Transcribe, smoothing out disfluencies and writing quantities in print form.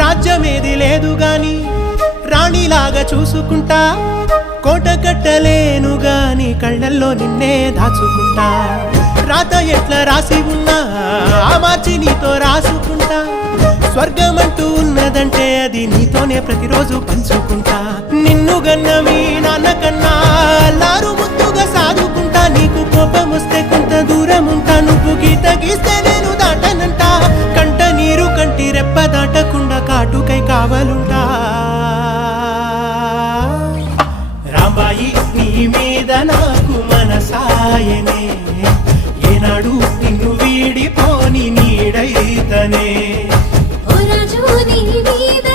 రాజ్యమేది లేదు గాని రాణిలాగా చూసుకుంటా, కోట కట్టలేను గాని కళ్ళల్లో నిన్నే దాచుకుంటా. రాత ఎట్లా రాసి ఉన్నా మార్చి నీతో రాసుకుంటా, స్వర్గమంటూ ఉన్నదంటే అది నీతోనే ప్రతిరోజు పంచుకుంటా. నిన్ను గన్న మీ నాన్న కన్నా లారు ముద్దుగా సాదుకుంటా, నీకు కోపం వస్తే కొంత దూరం ఉంటా, నువ్వు గీత గీస్తే నేను దాటనంట, కంట నీరు కంటి రెప్ప దాటకుండా కాటుకై కావలుంటా. రాంబాయి నీ మీద నాకు మనసాయనే, ఏనాడు నిన్ను వీడిపోని నీడైతనే. ఓ రాజు నీ మీద